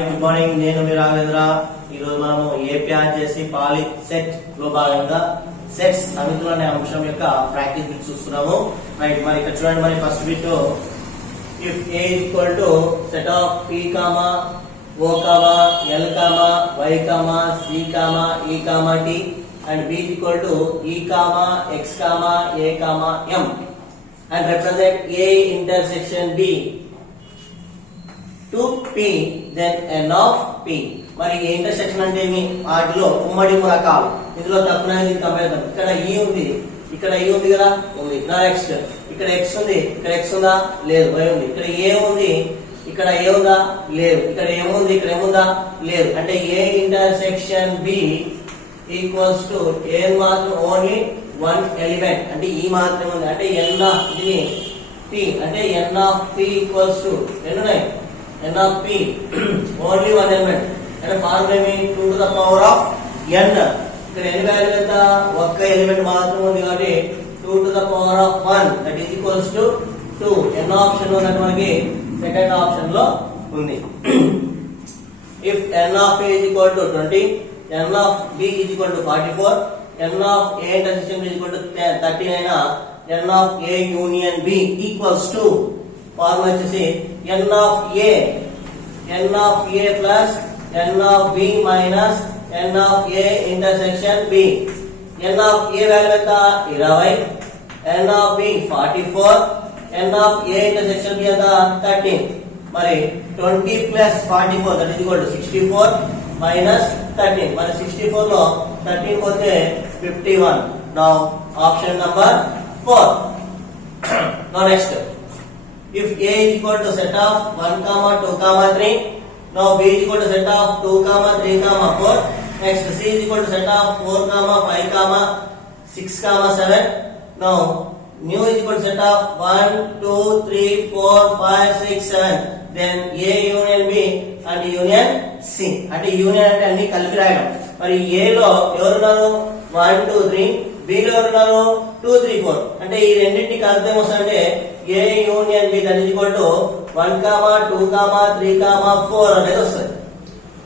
Good morning, నేను మీ రాఘవేంద్ర. ఈరోజు మనము ఏపీఆర్ చేసి పాలి సెట్ లో భాగంగా సెట్స్ సమితులు అనే అంశం యొక్క ప్రాక్టీస్ బిట్ చూస్తున్నాము. రైట్, మరి ఇక్కడ చూడండి. మరి first bit, if A equal to set of P comma O comma L comma Y comma C comma E comma T and B equal to E comma X comma A comma M and represent A intersection B to P, then n of P. మరి A intersection అంటే ఏమి? వాటిలో ఉమ్మడి మూలకాలు. ఇందులో తక్కువ compare. ఇక్కడ ఈ ఉంది, ఇక్కడ ఈ ఉంది కదా, ఉంది. నెక్స్ట్ ఇక్కడ x ఉంది, ఇక్కడ x ఉందా? లేదు. y ఉంది. ఇక్కడ a ఉంది, ఇక్కడ a ఉందా? లేదు. ఇక్కడ ఏముంది, ఇక్కడ ఏముందా? లేదు. అంటే A intersection b equals to A మాత్రం ఓన్లీ వన్ ఎలిమెంట్, అంటే ఈ మాత్రం ఉంది. అంటే n ఆఫ్ p, అంటే n of p equals to ఎన్ని ఉన్నాయి? n of p only one element. అంటే ఫార్ములా ఏమి? 2 to the power of n. ఇక్కడ n వాల్యూ ఎంత? ఒక్క ఎలిమెంట్ మాత్రం ఉంది కాబట్టి 2 to the power of 1 that is equals to 2. n option లో మనకి సెకండ్ ఆప్షన్ లో ఉంది. if n of a is equal to 20, n of b is equal to 44, n of a intersection is equal to 30 అయినా n of a union b equals to formula వచ్చేసి n of a plus n of b minus n of a intersection b. n of a value ఎంత? 20, n of b 44, n of a intersection b ఎంత? 13. మరి 20 plus 44 that is equal to 64 minus 13. మరి 64 లో 13 పోతే 51. Now option number 4. Now next, if a is equal to set of 1 comma 2 comma 3, now b is equal to set of 2 comma 3 comma 4, next c is equal to set of 4 comma 5 comma 6 comma 7, now mu is equal to set of 1 2 3 4 5 6 7, then a union b and union c. అంటే union అంటే అన్ని కలిపి రాయడం. మరి a లో ఎవరున్నారు? 1 2 3, b లో ఎవరున్నారు? 2 3 4. అంటే ఈ రెండింటిని కలిపితే ఏమొస్తుందంటే a union b that is equal to 1 comma 2 comma 3 comma 4 అనేది వస్తుంది.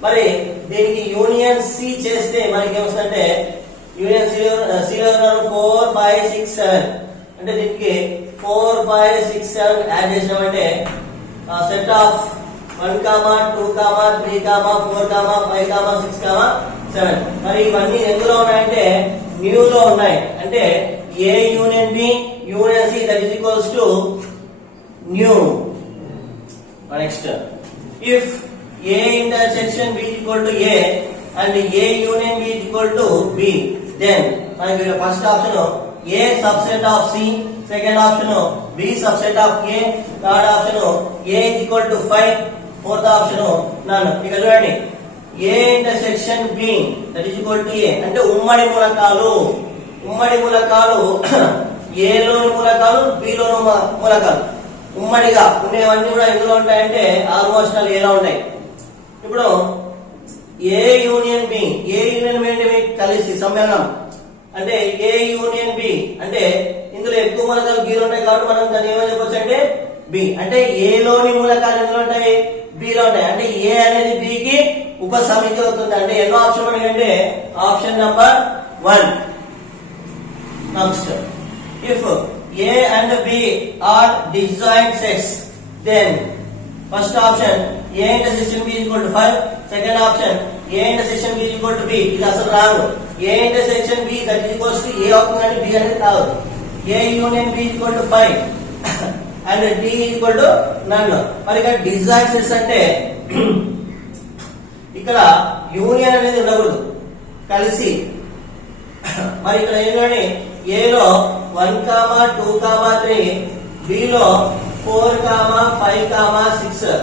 మరి దీనికి యూనియన్ సి చేస్తే మనకి ఏమొస్తుందంటే యూనియన్ సి లో 4 5 6 7, అంటే దీనికి 4 5 6 7 యాడ్ చేసినామంటే set of 1 comma 2 comma 3 comma 4 comma 5 comma 6 comma 7. మరి ఇవన్నీ ఎందులో ఉన్నాయంటే న్యూ లో ఉన్నాయి. అంటే a union b union c that is equals to nu. Next, if a intersection b is equal to a and a union b is equal to b, then మనకి first option a subset of c, second option b subset of a, third option a is equal to 5, fourth option none. ఇక చూడండి, a intersection b that is equal to a అంటే ఉమ్మడి మూలకాలు. ఉమ్మడి మూలకాలు ఏ లోని మూలకాలు, బి లోని మూలకాలు ఉమ్మడిగా ఉండేవన్నీ కూడా ఎందులో ఉంటాయంటే ఆల్మోస్ట్ ఆల్ ఏలో ఉంటాయి. ఇప్పుడు A union B, A union B అంటే కలిసి సమ్మేళనం. అంటే ఏ యూనియన్ బి అంటే ఇందులో ఎక్కువ మూలకాలు బి ఉంటాయి కాబట్టి మనం దాన్ని ఏమని చెప్పొచ్చు అంటే బి. అంటే ఏ లోని మూలకాలు ఎందులో ఉంటాయి? బి లో ఉంటాయి. అంటే ఏ అనేది బి కి ఉపసమితి అవుతుంది. అంటే ఎన్నో ఆప్షన్ మనకంటే option number 1. Next, if a and b are disjoint sets, then first option a intersection b is equal to 5, second option a intersection b is equal to b. ఇది అసలు రాదు. a intersection b that is equals to a అవుతుందంటే b అనేది కాదు. a union b is equal to 5 and d is equal to none. మరి ఇక్కడ disjoint sets అంటే ఇక్కడ యూనియన్ అనేది ఉండకూడదు, కలిసి. మరి ఇక్కడ ఏంటంటే a లో 1 కామా 2 కామా 3, b లో 4 కామా 5 కామా 6.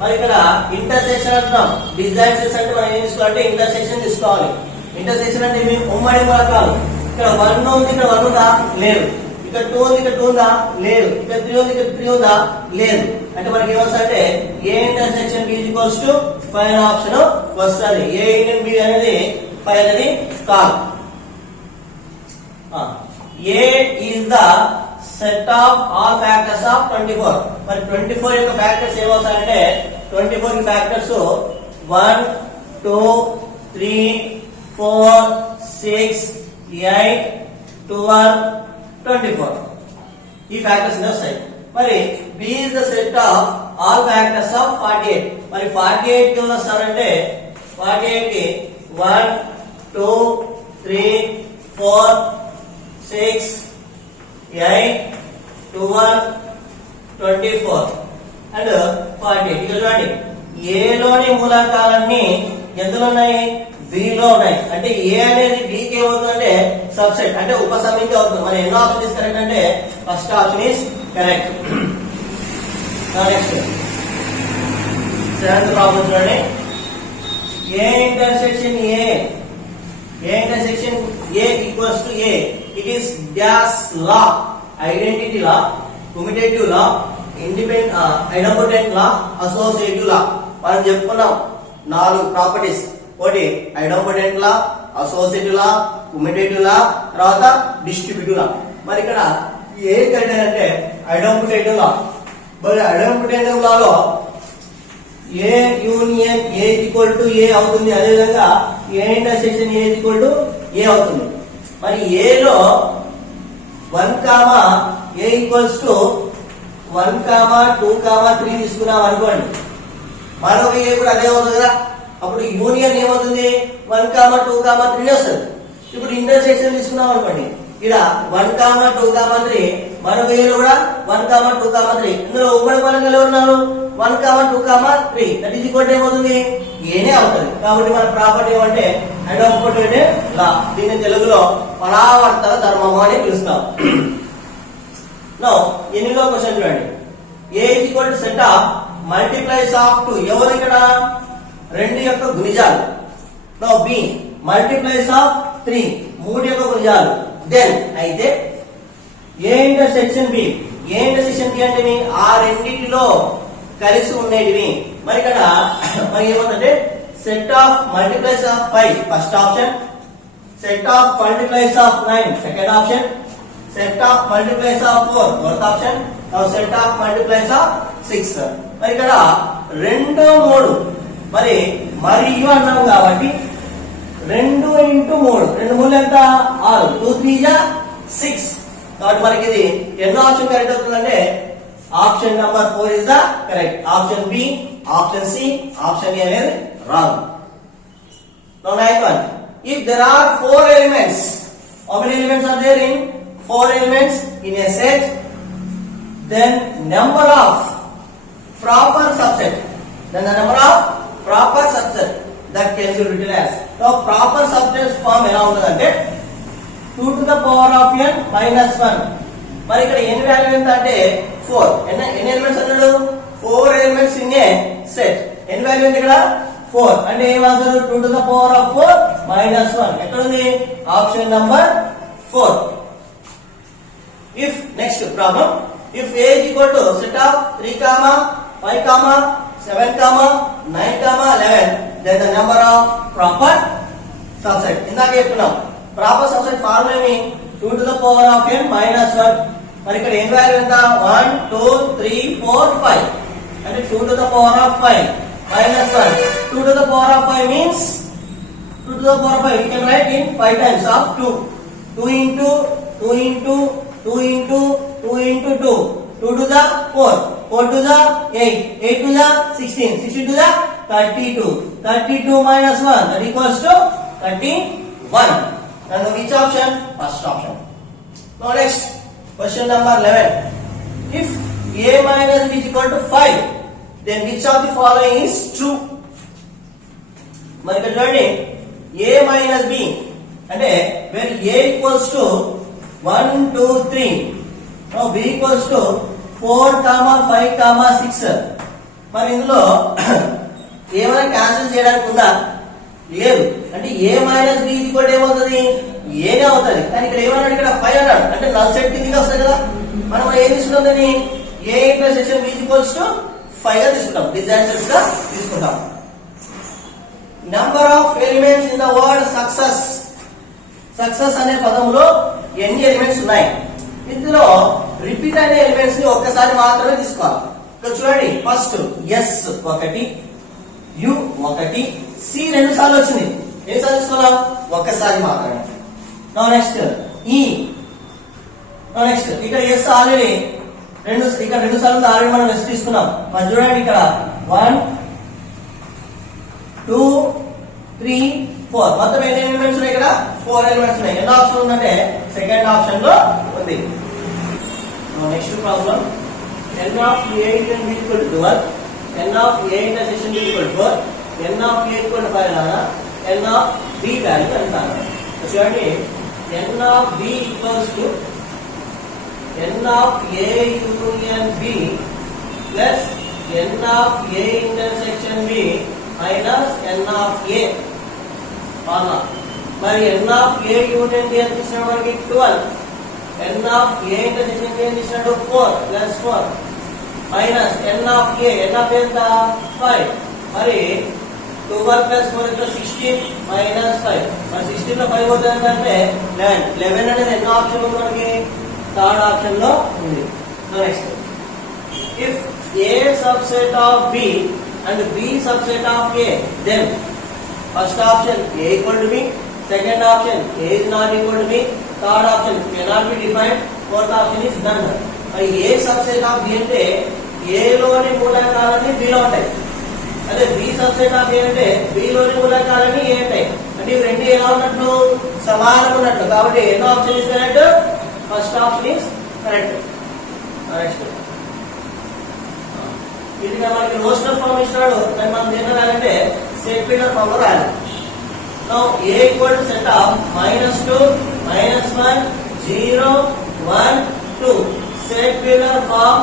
మరి ఇక్కడ ఇంటర్సెక్షన్ అంటున్నాం. డిజాయిన్స్ అంటే మనం ఏం తీసుకోవాలంటే ఇంటర్సెక్షన్ తీసుకోవాలి. ఇంటర్సెక్షన్ అంటే మీ ఉమ్మడి మూలకాలు. ఇక్కడ 1 ఉంది, ఇక్కడ 1 ఉందా? లేదు. ఇక్కడ 2 ఉంది, ఇక్కడ 2 ఉందా? లేదు. ఇక్కడ 3 ఉంది, ఇక్కడ 3 ఉందా? లేదు. అంటే మనకి ఏమొస్తుందంటే A intersection b equals to 5 option వస్తుంది. ఏ యూనియన్ b అనేది 5 అనేది కాదు. A is the set of all factors of 24. మరి 24 యొక్క ఫ్యాక్టర్స్ ఏమవుతాయంటే 24 ఫ్యాక్టర్స్ 1 2 3 4 6 8 12 24 ఈ ఫ్యాక్టర్స్ వస్తాయి. మరి B is the set of all factors of 48. మరి 48 కి వస్తారంటే 48 కి 1 2 3 4 6 8 12 24 అండ్ 48. ఇక్కడ చూడండి A లోని మూలకాలన్నీ ఎందులో ఉన్నాయి? B లో ఉన్నాయి. అంటే A అనేది B కి ఏమవుతుందంటే సబ్సెట్ అంటే ఉపసమితి అవుతుంది. మరి ఎన్నో ఆప్షన్ ఇస్ కరెక్ట్ అంటే first option is correct. Next seventh problem చూడండి. A intersection A equals to A. It is dash law, identity law, commutative law, idempotent law, associative law. మనం చెప్పుకున్నాం 4 ప్రాపర్టీస్. ఒకటి ఐడెంపోటెంట్ లా, అసోసియేటివ్ లా, కుమిటేటివ్ లా, తర్వాత డిస్ట్రిబ్యూటివ్ లా. మరి ఇక్కడ ఏ కంటే అంటే ఐడెంపోటేటివ్ లా. మరి ఐడెంపోటేటివ్ లాలో A union A equal to A అవుతుంది. అదేవిధంగా A intersection A equal to A అవుతుంది. మరి ఏ లో 1 comma A equals to 1 comma 2 comma 3 తీసుకున్నాం అనుకోండి. మరొక ఏ కూడా అదే అవుతుంది కదా. అప్పుడు యూనియన్ ఏమవుతుంది? 1 కామా 2 కామా 3 వస్తుంది. ఇప్పుడు ఇంటర్సెక్షన్ తీసుకున్నాం అనుకోండి. ఇక్కడ 1 కామా 2 కామా 3 మరొక ఏలో కూడా 1 కామా 2 కామా 3 ఇందులో ఉమ్మడి పరంగా ఉన్నారు 1 comma 2 comma 3 that is equal to ఏమవుతుంది? ఏనే అవుతుంది. కాబట్టి మన ప్రాపర్టీ ఏమంటే ఐడెంపోటెంట్ లా. దీన్ని తెలుగులో పరావర్తన ధర్మము అని పిలుస్తాం. నౌ 8వ క్వశ్చన్ చూడండి. A is equal to set of multiples of 2. ఎవరు ఇక్కడ? 2 యొక్క గుణిజాలు. Now B multiples of 3. 3 యొక్క గుణిజాలు. దెన్ అయితే A intersection B. A intersection B అంటే ఆ రెండింటిలో కలిసి ఉండేటివి. మరి ఇక్కడ మరి ఏమంటే set of multiples of 5 first option, set of multiples of 9 second option, set of multiples of 4 fourth option, set of multiples of 6. మరి ఇక్కడ 2 3 మరి మరియు అన్నాము కాబట్టి 2 ఇంటూ 3 2 3 ఎంత? 6 2 3 జా 6. కాబట్టి మనకి ఇది ఎన్నో ఆప్షన్ కరెక్ట్ అవుతుందంటే option number 4 is the correct. Option B, option C, option A అనేది wrong. Now next one. If there are 4 elements, how many elements are there in 4 elements in a set? Then number of proper subset, then the number of proper subset that can be written as. So proper subset form ఎలా ఉంటుందంటే 2 to the power of n minus 1. మరి ఇక్కడ n value ఎంత అంటే 4. ఎన్ని elements అన్నాడు? 4 elements in a set. n value ఎంత ఇక్కడ? 4. అంటే ఏం answer? 2 to the power of 4 minus 1. ఎక్కడ ఉంది? Option number 4. If next problem, if a is equal to set of 3 comma 5 comma 7 comma 9 comma 11, then the number of proper subset. ఇందాక చెప్పుకున్నాం proper subset formula ఏమి? 2 to the power of n minus 1. మరి ఇక్కడ n value ఎంత? 1 2 3 4 5. అంటే 2 to the power of 5 minus 1. 2 to the power of 5 means 2 to the power of 5 we can write in 5 times of 2. 2 into 2 into 2 into 2 into 2. 2 to the 4. 4 to the 8. 8 to the 16. 16 to the 32. 32 minus 1 that equals to 31. And which option? First option. Now next question number 11. If a minus b is equal to 5, then which of the following is true? మరి ఇక్కడ చూడండి a minus b అంటే when a equals to 1 2 3, now b equals to 4 comma 5 comma 6. మరి ఇందులో ఏమైనా cancel చేయడానికి ఉందా? లేదు. అంటే a మైనస్ b ఈక్వల్ ఏమవుతుంది? ఏనే అవుతుంది. కానీ ఇక్కడ ఏమన్నాడు? ఇక్కడ 5 అన్నాడు. అంటే నల్ సెట్ కిందకి వస్తుంది కదా. మనం ఏం తీసుకుంటాం? దీన్ని a intersection b equals to 5 గా తీసుకుంటాం. దిస్ ఆన్సర్స్ గా తీసుకుంటాం. Number of elements in the word success. Success అనే పదంలో ఎన్ని ఎలిమెంట్స్ ఉన్నాయి? ఇందులో రిపీట్ అయిన ఎలిమెంట్స్ ని ఒక్కసారి మాత్రమే తీసుకోవాలి. ఇక్కడ చూడండి ఫస్ట్ ఎస్ 1, యు ఒకటి, సి 2 సార్లు వచ్చింది. ఏం సాధించుకోవాలా? ఒక్కసారి మాత్రమే. నెక్స్ట్ ఈ నెక్స్ట్ ఇక్కడ ఎస్ ఆల్రెడీ ఇక్కడ 2 సార్లు ఆల్రెడీ మనం ఎస్ తీసుకున్నాం. మరి చూడండి ఇక్కడ 1 2 3 4 మొత్తం ఎన్ని ఎలిమెంట్స్ ఉన్నాయి? ఇక్కడ 4 ఎలిమెంట్స్ ఉన్నాయి. ఎన్ని ఆప్షన్ ఉందంటే సెకండ్ ఆప్షన్ లో ఉంది. Next problem n of a equal to 12, n of a intersection b equal to 4, n of a equal to 5 లాగా n of b వాల్యూ అంటారు. చూడండి n of b equals to n of a union b plus n of a intersection b minus n of a. మరి n of a union b ఎంత ఇచ్చినాడు మనకి? 12. n of a intersection b ఎంత ఇచ్చినాడు? 4 plus 4 minus n of a ఎంత? 5. మరి 12 plus 4 ఎంత? 16 minus 5. మరి 16 లో 5 అవుతుంది అంటే 11. 11 అనేది ఎన్నో ఆప్షన్ ఉంది మనకి? థర్డ్ ఆప్షన్ లో ఉంది. Next if a subset of b and b subset of a, then first option a equal to b, second option a is not equal to b, third option cannot be defined, fourth option is none. మరి a subset of b అంటే a లోని మూలకాలన్నీ b లో ఉంటాయి. అదే b subset of a అంటే b లోని మూలకాలన్నీ a ఉంటాయి. అంటే ఇవి రెండు ఎలా ఉన్నట్లు? సమానం ఉన్నట్లు. కాబట్టి ఎన్నో option is correct? First option is correct. Next ఇది మనకి రోస్టర్ ఫార్మ్ ఇచ్చినాడు. దాన్ని మనం ఏం రాయాలంటే సెట్ పీటర్ ఫార్మ్ లో రాయాలి. Now a equal to set of -2 -1 0 1 2 set పీటర్ ఫార్మ్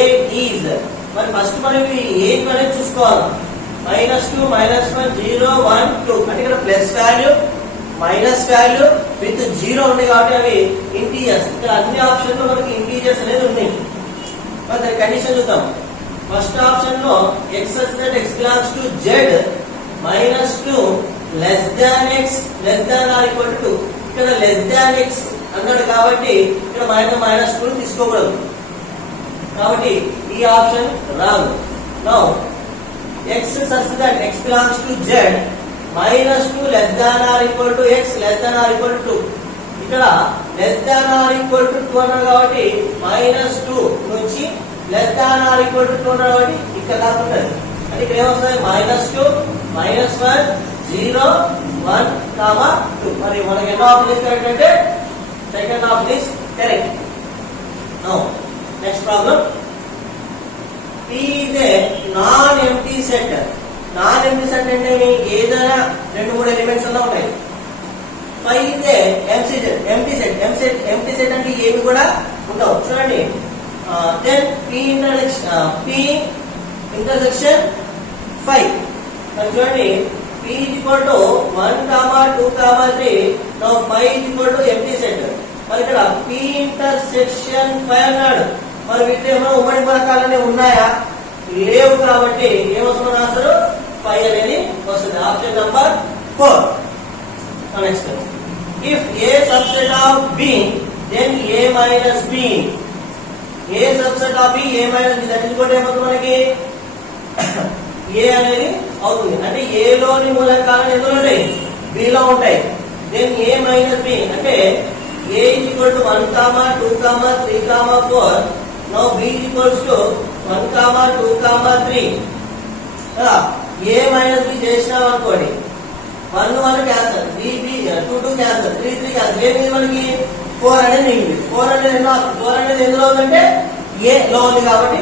a ఈజ్. మరి ఫస్ట్ మనం ఈ a అనేది చూసుకోవాలి. -2 -1 0 1 2 అంటే ఇక్కడ plus value minus value with 0 ఉంది కాబట్టి అవి ఇంటీజర్స్. ఇక్కడ అన్ని ఆప్షన్ లో మనకి ఇంటీజర్స్ అనేది ఉన్నాయి. మరి దాని కండిషన్ చూద్దాం. ఫస్ట్ ఆప్షన్ లో x such that x belongs to z -2 less than x less than or equal to 2. ఇక్కడ less than x అన్నాడు కాబట్టి ఇక్కడ -2 తీసుకోకూడదు. కాబట్టి ఈ option wrong. Now x such that x belongs to z -2 less than or equal to x less than or equal to 2. ఇక్కడ less than or equal to 2 అన్నాడు కాబట్టి -2 నుంచి less than or equal to 2 అన్నాడు కాబట్టి ఇక్కడ దాకా ఉంటుంది. అంటే ఇక్కడ ఏమొస్తుంది? -2 -1 0 1 2. మరి మనకి ఎన్నో ఆప్షన్ ఇస్ కరెక్ట్ అంటే second option is correct. Now next problem. P is a non-empty set. Non empty set అంటే ఏదైనా 2-3 ఎలిమెంట్స్ అలా ఉంటాయి. 5 is a empty set. empty set అంటే ఏమి కూడా ఉండవు. చూడండి then p intersection 5. మరి చూడండి p is equal to 1 2 3. now 5 is equal to empty set. మరి ఇక్కడ p intersection 5 అన్నాడు. మరి వీటిలో ఏమైనా ఉమ్మడి మూలకాలనే ఉన్నాయా? లేవు. కాబట్టి ఏమొస్తుంది ఆన్సర్? 5 అనేది వస్తుంది. Option number 4. Next if a subset of b then a minus b. a subset of b a minus b that is equal to ఏమవుతుంది మనకి? a అనేది అవుతుంది. అంటే a లోని మూలకాలు ఎందులో ఉంటాయి? b లో ఉంటాయి. then a minus b అంటే a is equal to 1 2 3 4. now b is equals to 1 2 3. a minus b చేసినాం అనుకోండి. 1 1 క్యాన్సల్, 3 2 క్యాన్సల్, 3 క్యాన్సల్. ఏమిది మనకి? 4 అనేది మిగిలింది. 4 అనేది ఎందులో ఉందంటే ఏ లో ఉంది. కాబట్టి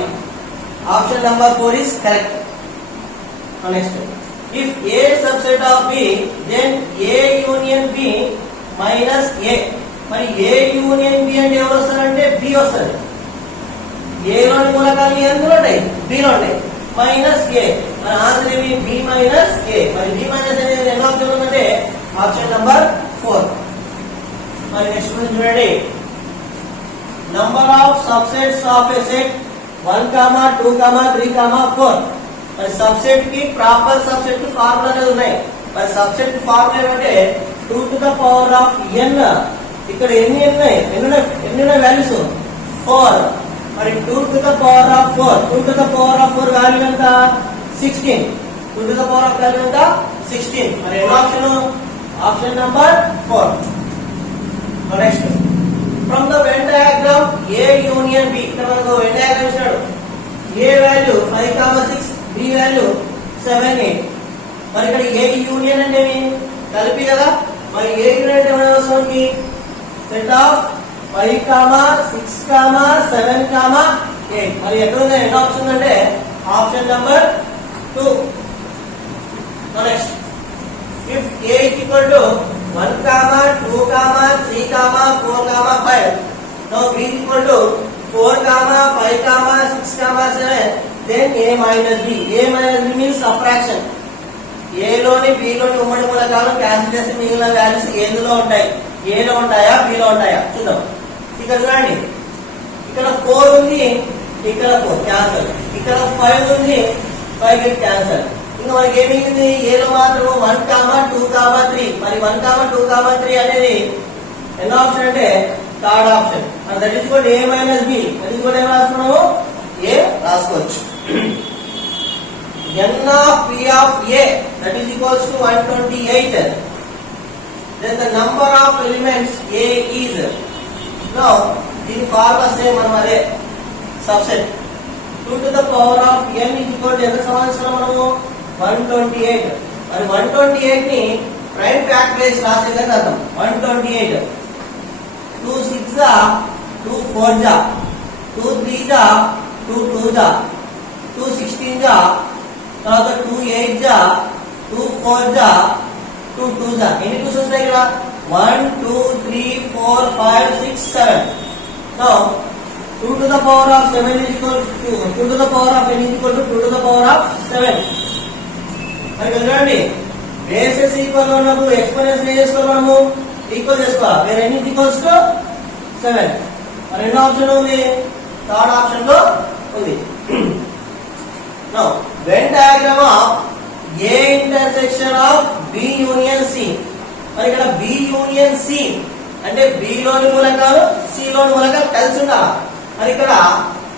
option number 4 is correct. Next if a subset of b then a union b minus a. మరి a యూనియన్ b అంటే ఎవరు వస్తారంటే b వస్తారు. a లోని మూలకాలు ఎందులో ఉంటాయి? b లో ఉంటాయి. Minus a. మన ఆన్సర్ ఏమి? b minus a. మరి b మైనస్ అనేది ఎన్ని ఆప్షన్ ఉందంటే ఆప్షన్ నంబర్ 4. మరి నెక్స్ట్ క్వశ్చన్ చూడండి. Number of subsets of a set 1 2 3 4. మరి సబ్సెట్ కి ప్రాపర్ సబ్సెట్ కి ఫార్ములా అనేది ఉన్నాయి. మరి సబ్సెట్ కి ఫార్ములా ఏమంటే 2 to the power of n. ఇక్కడ ఎన్ని ఉన్నాయి వాల్యూస్? 4. మరి 2 to the power of 4 value ఎంత? 16. 2 to the power of value ఎంత 16. మరి ఎన్నో option? Option number 4. Next from the Venn diagram A union B. ఇక్కడ మనకు వెన్ డయాగ్రామ్ ఇచ్చాడు. A value 5, 6, B value 7, 8. మరి ఇక్కడ A యూనియన్ అంటే కలిపి కదా. మరి A యూనియన్ అంటే ఏమైనా వస్తుంది? Set of 5, 6, 7, 8. మరి ఎక్కడ ఉంది ఎన్నో ఆప్షన్ అంటే option number 2. Next if A is equal to 1, 2, 3, 4, 5, now B is equal to 4, 5, 6, 7, then A minus B. A minus B means subtraction. A లోని B లోని ఉమ్మడి మూలకాలను క్యాన్సిల్ చేసి మిగిలిన వాల్యూస్ ఏదులో ఉంటాయి? A లో ఉంటాయా B లో ఉంటాయా చూద్దాం. ఇక్కడ చూడండి, ఇక్కడ 4 ఉంది, ఇక్కడ 4 క్యాన్సిల్, ఇక్కడ 5 ఉంది, 5 గెట్ క్యాన్సిల్. ఇంకా మనకి ఏమి మిగిలింది? A లో మాత్రం 1, 2, 3. మరి 1, 2, 3 అనేది ఎన్నో ఆప్షన్ అంటే third option. That is equal A minus B. That is equal ఏం రాసుకున్నాము? A రాసుకోవచ్చు. N of P of A, that is equals to 128. Then the number of elements A is, now in formula same మనమదే subset 2 to the power of n is equal to ఎంత సమానం మనము 128. మరి 128 ని prime factorise రాసేదని అర్థం. 128 2 6 जा 2 4 जा 2 3 जा 2 2 जा 2 16 जा తర్వాత 2 8 जा 2 4 जा 2 2 जा. ఎన్ని టూస్ వస్తాయి ఇక్కడ? 1 2 3 4 5 6 7. now 2 to the power of 7 is equal to 2 to the power of n is equal to 2 to the power of 7. మరి చూడండి, బేసెస్ ఈక్వల్ ఉన్నప్పుడు ఎక్స్పోనెన్స్ ఏం చేసుకోవాలి? మనము ఈక్వల్ చేసుకోవాలి. Where n is equals to 7. మరి ఎన్నో ఆప్షన్ ఉంది? థర్డ్ ఆప్షన్ లో ఉంది. now when diagram of A intersection of B union C. మరి ఇక్కడ B union C అంటే B లోని మూలకాలు C లోని మూలకాలు కలిసి ఉండాలి. మరి ఇక్కడ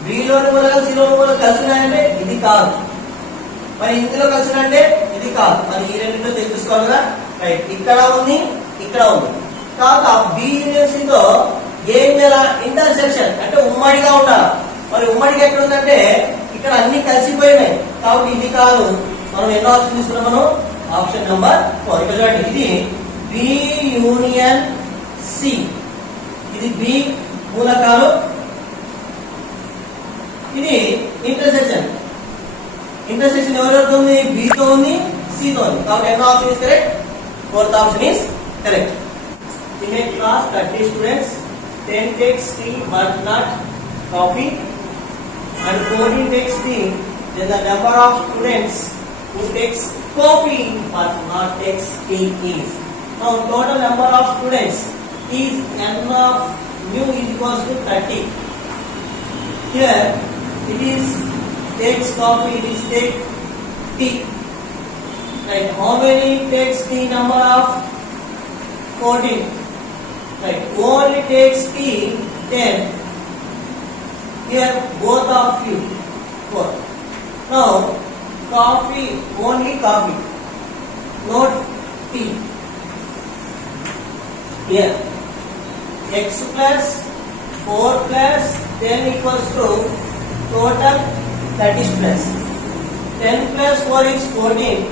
B లోని మూలకాలు C లోని మూలకాలు కలిసి ఉన్నాయంటే ఇది కాదు. మరి ఇందులో కలిసి అంటే ఇది కాదు. మరి ఈ రెండింటిలో తెలుసుకోవాలి కదా. రైట్, ఇక్కడ ఉంది, ఇక్కడ ఉంది. తర్వాత B union C తో ఏం చేయాలి? ఇంటర్సెక్షన్ అంటే ఉమ్మడిగా ఉండాలి. మరి ఉమ్మడిగా ఎక్కడ ఉందంటే ఇక్కడ అన్ని కలిసిపోయినాయి కాబట్టి ఇది కాదు. మనం ఎన్నో ఆప్షన్ తీసుకున్నాం? మనం ఆప్షన్ నంబర్ 4. ఇక్కడ చూడండి, ఇది B యూనియన్ C. ఇది B మూలకాలు, ఇది ఇంటర్సెక్షన్. ఇంటర్సెక్షన్ ఎవరెవరితో ఉంది? B తో ఉంది, C తో ఉంది. కాబట్టి ఎన్నో option is correct? Fourth option is correct. In a class 30 students, 10 takes tea but not coffee and 14 takes tea, then the number of students who takes coffee but not takes tea is. Now total number of students is n of mu is equals to 30. Here it is takes coffee, it is take tea. Right, how many takes tea? Number of 14. Right, only takes tea 10. Here both of you 4. Now coffee, only coffee, not tea. Here x plus 4 plus 10 equals to total 30 plus 10 plus 4 is 14.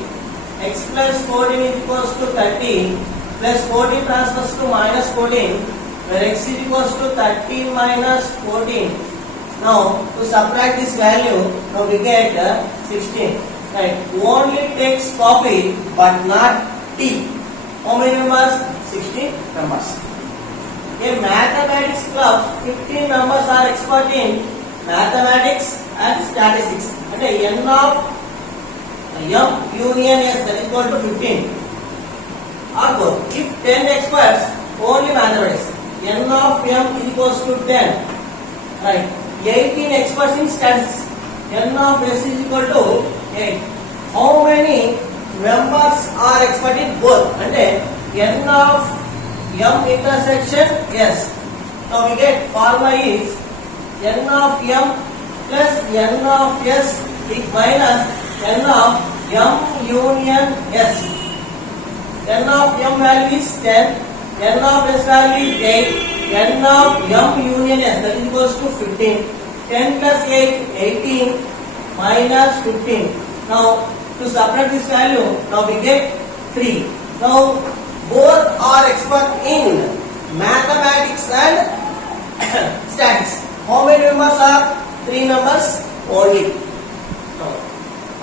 X plus 14 is equals to 30 plus 14 transfers to minus 14, where x is equals to 13 minus 14. Now to subtract this value, now we get 16. Right, only takes coffee but not tea. How many members? 16 members. A mathematics club 15 members are expert in mathematics and statistics. And n of m union s, that is equal to 15. Or if 10 experts only mathematics, n of m is equals to 10. Right, 18 experts in statistics, n of s is equal to 8. How many members are expert in both? And n of m intersection s. Now we get formula is n of m plus n of s is minus n of M union S. N of M value is 10, N of S value is 8, N of M union S, that is equals to 15. 10 plus 8, 18 minus 15. Now to subtract this value, now we get 3. Now both are expert in mathematics and statics. How many members are? 3 members only. Now,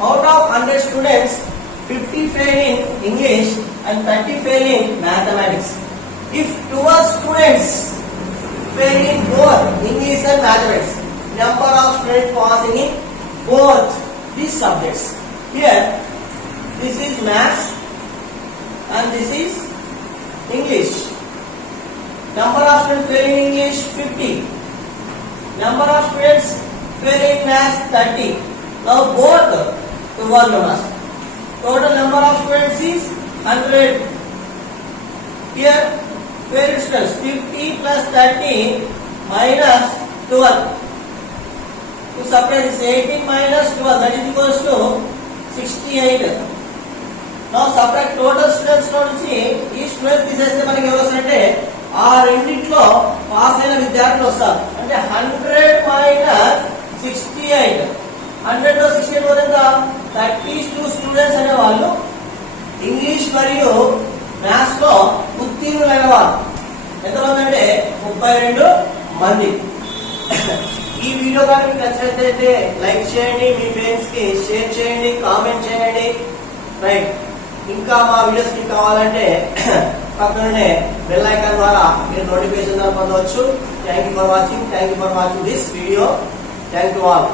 out of 100 students, 50 fail in English and 30 fail in mathematics. If 12 students fail in both English and mathematics, number of students passing in both these subjects. Here, this is maths and this is English. Number of students fail in English 50. Number of students fail in maths 30. Now both 12 members. Total number of students is 100. Here failed students 50 plus 30 minus 12. To subtract this 18 minus 12, that is equals to 68. Now subtract total students నుంచి ఈ students తీసేస్తే మనకి ఎవరు వస్తారంటే ఆ రెండిట్లో pass అయిన విద్యార్థులు వస్తారు. అంటే 100 మైనస్ 68. 100 లో 68 పోతే 32 స్టూడెంట్స్ అనే వాళ్ళు ఇంగ్లీష్ మరియు మ్యాథ్స్ లో ఉత్తీర్ణులైన వారు ఎంతమంది అంటే 32 మంది. ఈ వీడియో కానీ మీకు నచ్చినట్లయితే లైక్ చేయండి, మీ ఫ్రెండ్స్ కి షేర్ చేయండి, కామెంట్ చేయండి. రైట్, ఇంకా మా వీడియోస్ మీకు కావాలంటే పక్కనే బెల్ ఐకాన్ ద్వారా మీరు నోటిఫికేషన్ పొందవచ్చు. Thank you for watching this video. Thank you all.